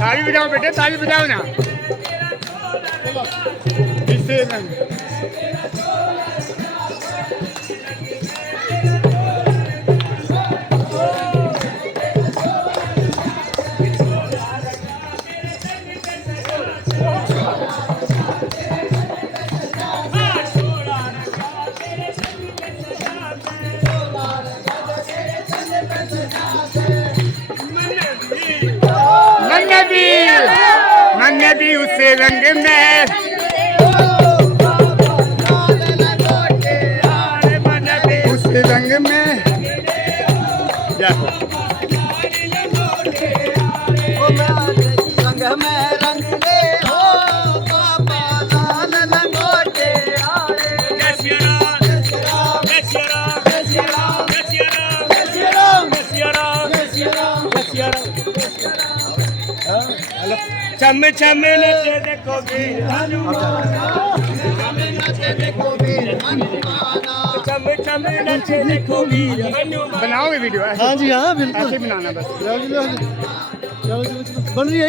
ताली बजाओ बेटे, ताली बजाओ ना। इससे मैंने भी उसे रंग में उस रंग में रंग में रंग ले हो बाबा लाल लंगोटे चम चम नचे देखो वीर चम चम नचे देखो वीर। बनाओगे वीडियो? हाँ जी हाँ बिल्कुल ऐसे बनाना बस। बन रही है।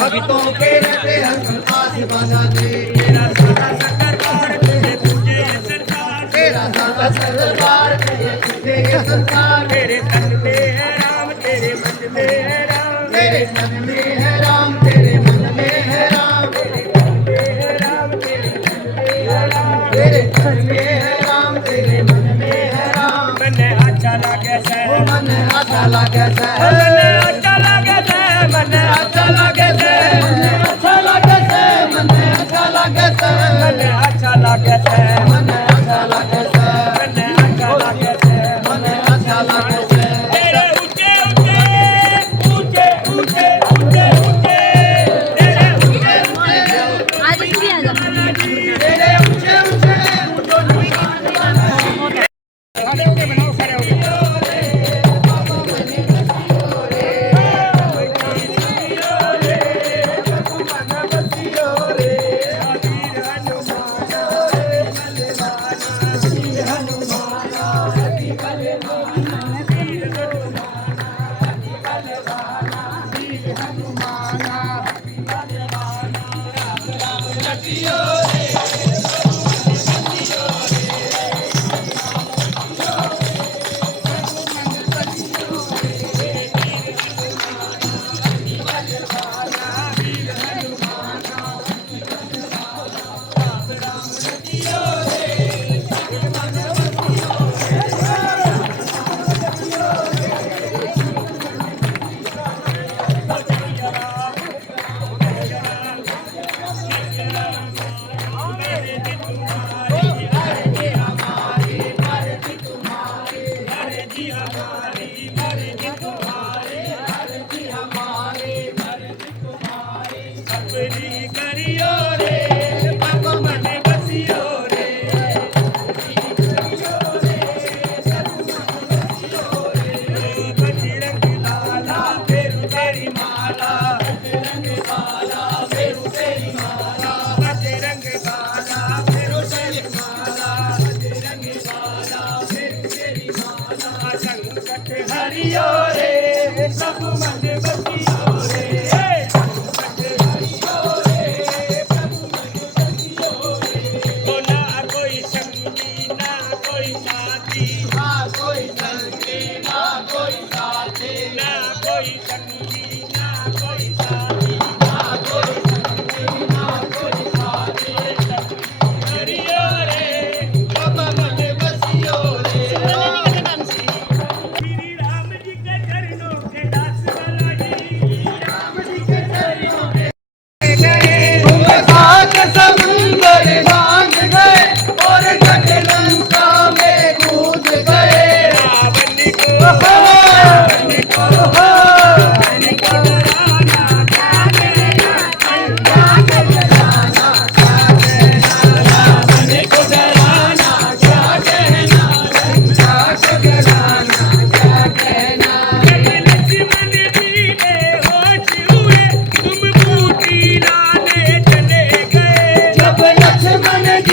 भक्तों के रहते हर पास बालाजी तेरा सादा सरकार तेरे पूजे सरकार तेरा सादा सरकार तेरे पूजे सरकार तेरे तन में है राम तेरे मन में है राम तेरे मन में है राम तेरे मन में है राम तेरे तन में है राम तेरे मन में है राम तेरे मन में है राम तेरे मन में है राम मन अच्छा लगे से मन अच्छा लगे से मन अच्छा लगे से मन अच्छा लगे से मन अच्छा लगे से मन अच्छा लगे से मन अच्छा लगे से मन अच्छा लगे से मन अच्छा लगे से मन अच्छा लगे से तेरे ऊंचे ऊंचे ऊंचे ऊंचे ऊंचे तेरे ऊंचे आज भी आ जा तेरे ऊंचे ऊंचे खड़े होके बनाओ खड़े होके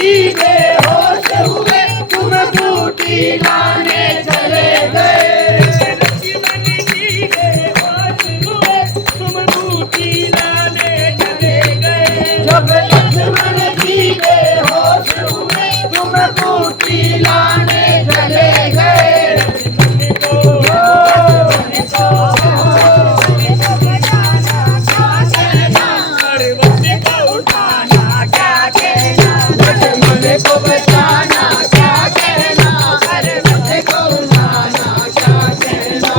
जी बेहोश हुए तुम बूटी लाने चले गए। लक्ष्मण जी बेहोश हुए तुम बूटी लाने चले गए। जब लक्ष्मण जी बेहोश हुए तुम बूटी लाने चले गए। को बचाना क्या कहना, अरे बच्चे को उठाना क्या कहना।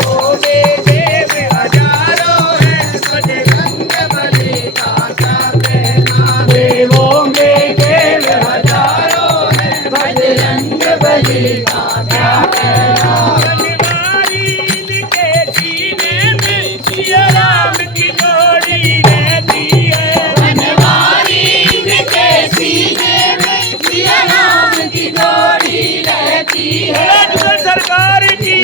बोले देव हजारों हैं बजरंग बली का क्या कहना। देवों में देव हजारों हैं बजरंग बली का क्या कहना। बनवारी इनके सीने में सिया राम की जोड़ी रहती है। बनवारी इनके सीने में सिया राम की जोड़ी रहती है। राज्य सरकार की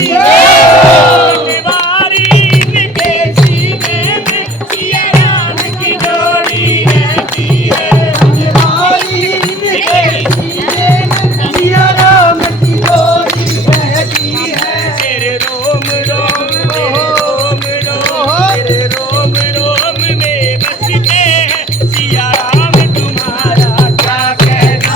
बनवारी इनके सीने में सिया राम की जोड़ी रहती है। बनवारी इनके सीने में सिया राम की जोड़ी रहती है। तेरे रोम रोम तेरे रोम रोम में बसते हैं सिया राम तुम्हारा क्या कहना।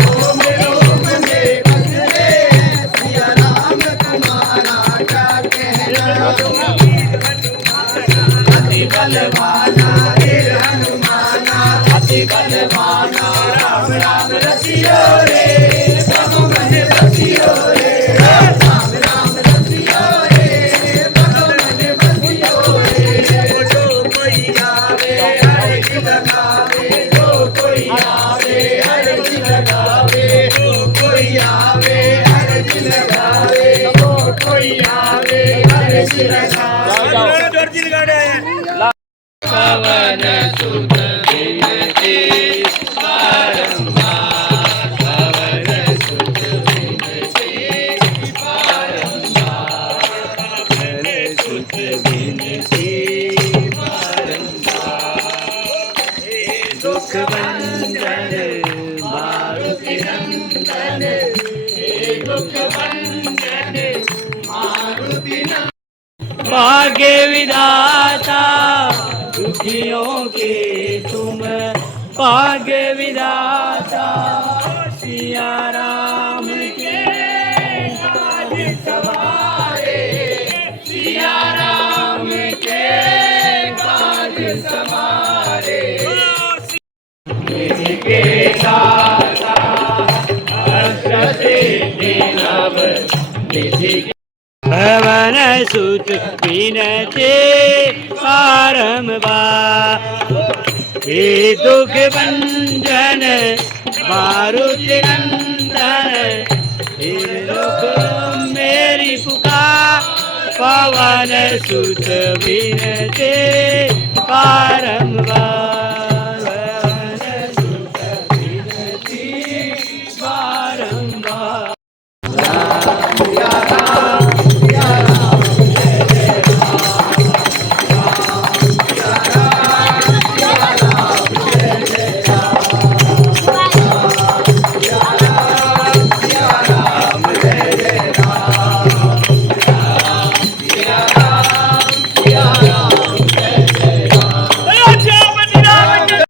रोम रोम में बसते हैं सिया राम तुम्हारा क्या कहना। अति बलवाना वीर हनुमाना, अति बलवाना राम राम रसियो रे, सब मन बसियो रे। राम राम रसियो रे, सब मन बसियो रे। जो कोई आवे अर्ज लगावे, जो कोई आवे अर्ज लगावे, जो कोई आवे अर्ज लगावे, जो कोई आवे अर्ज लगावे। जोरजी लगा रहे हैं। पवन सुत विनती बारंबार, पवन सुत विनती बारंबार, पवन सुत विनती बारंबार। हे दुख भंजन मारुति नंदन, हे दुख भंजन मारुति नंदन। भाग्य विधाता दुखियों के तुम, भाग्य विधाता सिया राम के काज सवारे, सिया राम के काज सवारे। निधि के दाता अष्टसिद्धि नव निधि। पवन सुत विनते बारंबार, हे दुख भंजन मारुति नंदन, हे दुख मेरी पुकार। पवन सुत विनते बारंबार।